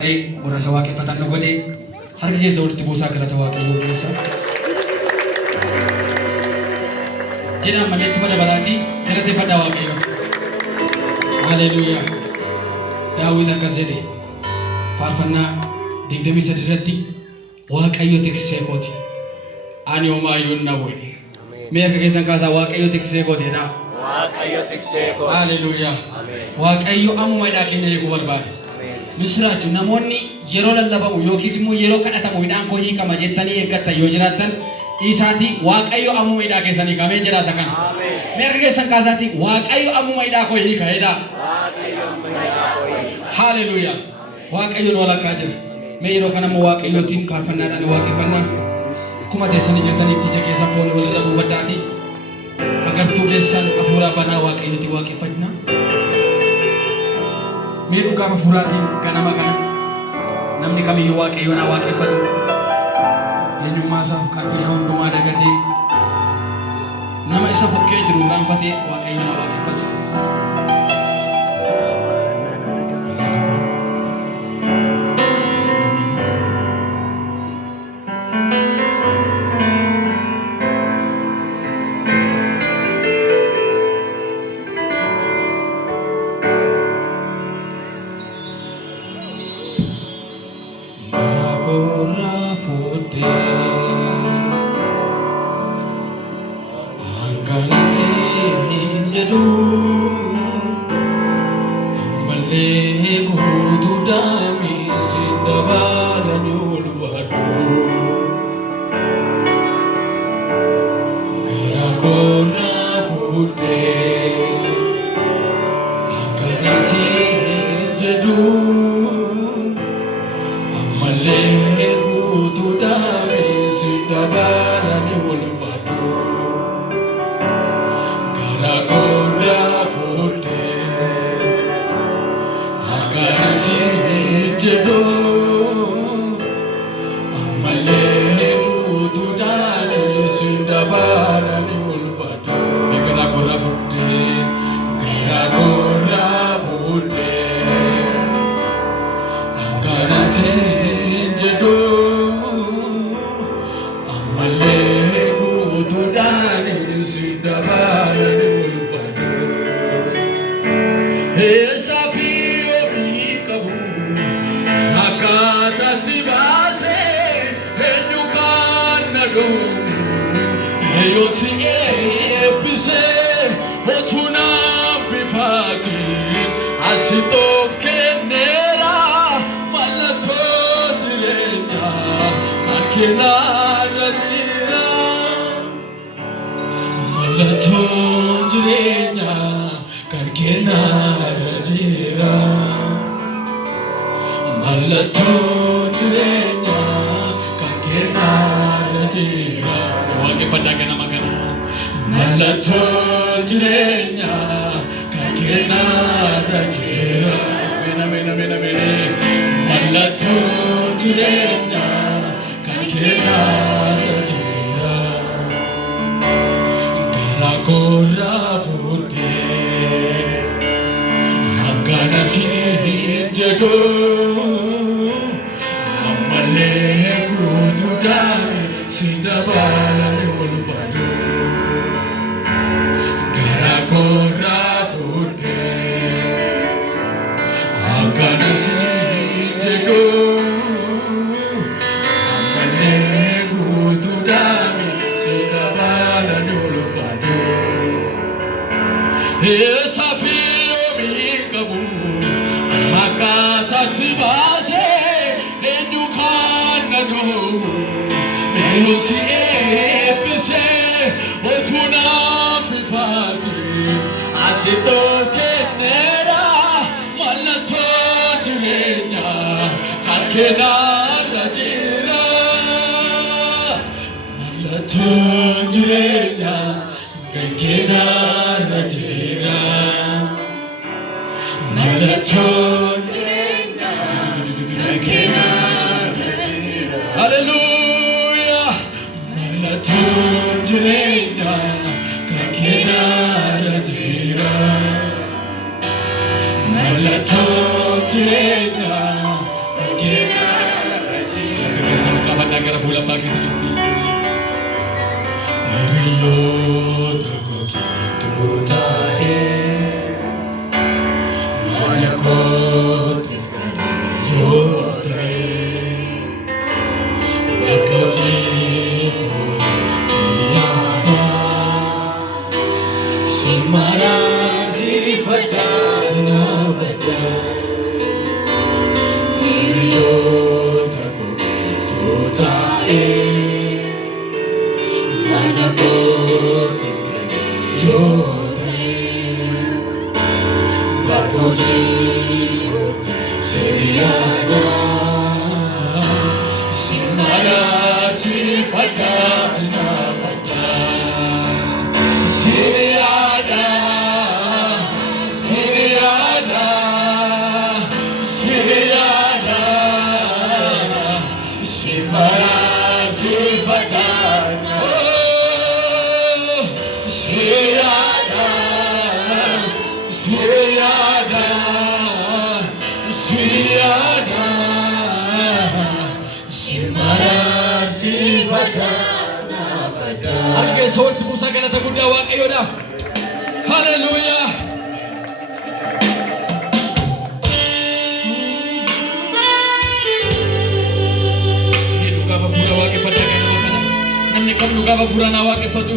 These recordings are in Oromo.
Gurra waaqeffatan nu godhe harka keessa walitti buusaa galata waaqayyoo keessa jedhaan malleetti madabalaati galateeffadhaa waaqayyoo. Haleluuyaa. Daawit akkas jedhe faarfannaa 23 irratti waaqayyo tiksee kooti ani homaayyuu na bu'e. Mee harka keessan kaasaa waaqayyo tiksee kootiidha. Waaqayyo tiksee kooti. Haleluuyaa. Waaqayyo ammuma hidhaa keenya eeguu barbaada. Misraachuu namoonni yeroo lallabamu yookiis immoo yeroo kadhatamu hidhaan koo hiikama jettanii eeggattan yoo jiraattan isaati waaqayyo ammuma hidhaa keessanii qabee jiraata kana. Mee harka keessan kaasaati waaqayyo ammuma hidhaa koo hiika jedhaa. Haleluuyaa. Waaqayyo nu walakkaa jira. Mee yeroo kana immoo waaqayyootiin faarfannaadhaan waaqeffannaa akkuma teessanii jirtanitti ija keessan foon walirra buufadhaati agartuu keessan hafuura banaa waaqayyootiin waaqeffannaa. Mee dhugaa hafuuraatiin ganama kana namni kamiyyuu waaqayyoon haa waaqeffatu. Eenyummaa isaaf qalbii isaa hundumaa dagatee nama isa bukkee jiru irraanfatee waaqayyoon haa waaqeffatu. kana gara fuula baaqii sirriitti. Hiriyoota koo taa'ee mana kootti sanii yoo ta'e bakka hojii si yaada si maraasifadha na badda. Hiriyoota koo taa'ee mana kootti sanii yoo Bakoji Siriyana Simara Sipata Tinapata Siriyana Siriyana Siriyana Simara Sipata Siriyana Siriyana Siriyana Simara Sipata Tinapata. Harga sooti buusaa galata guddaa Waaqayyoodhaaf. Haleluuyaa. Dhugaa hafuura waaqeffataa kan nama kana. Namni kam dhugaa hafuuraa naa waaqeffatu.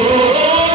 Oh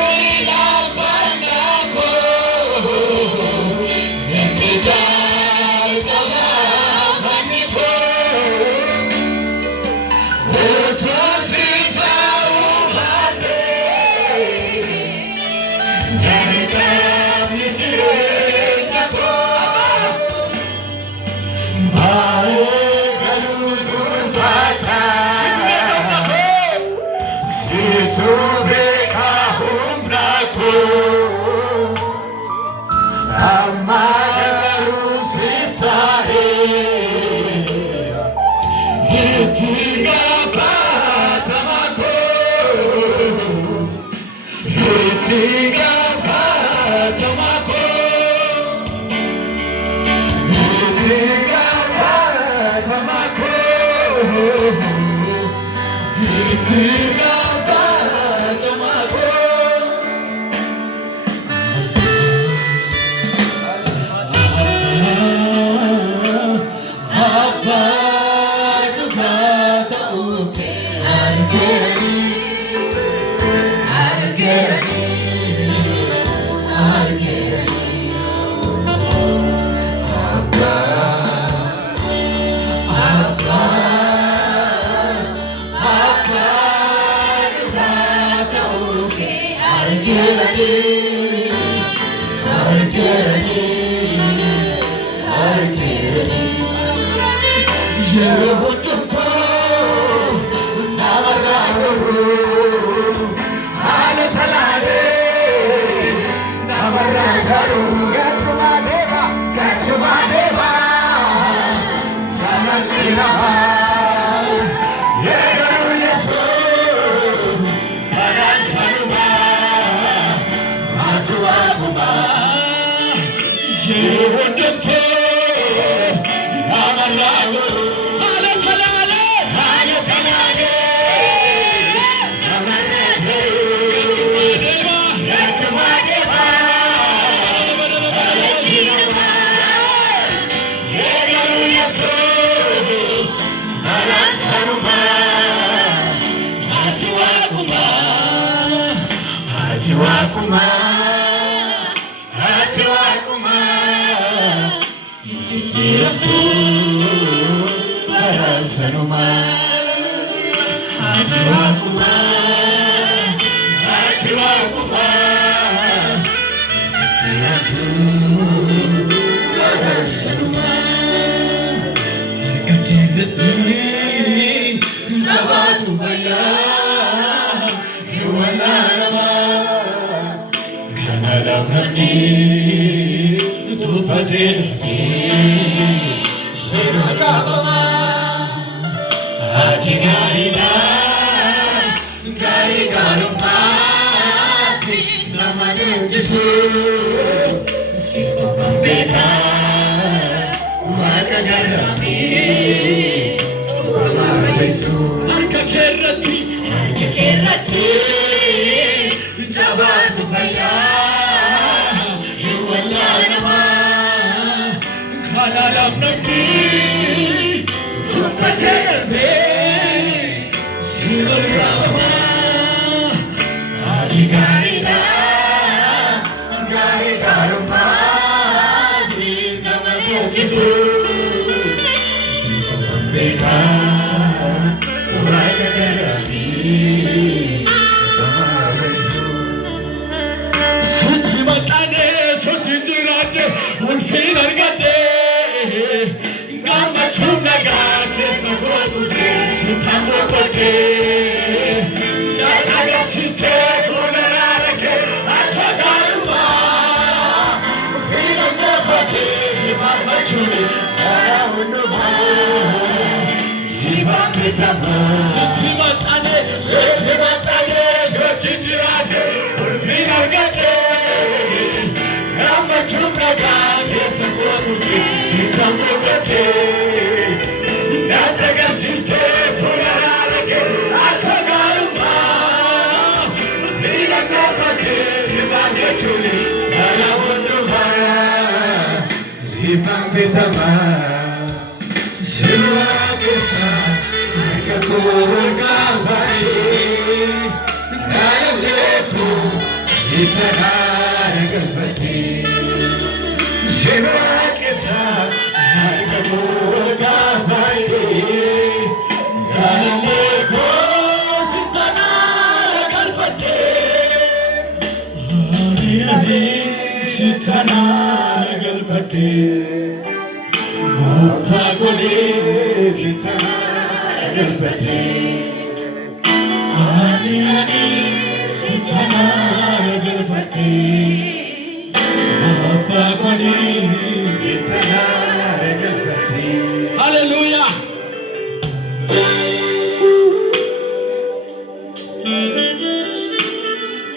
Hallelujah.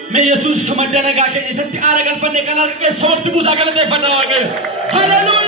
May Jesus sumadana ka kanya sa tiara kan fane kanal ke somti busa kan te fata wa ke. Hallelujah.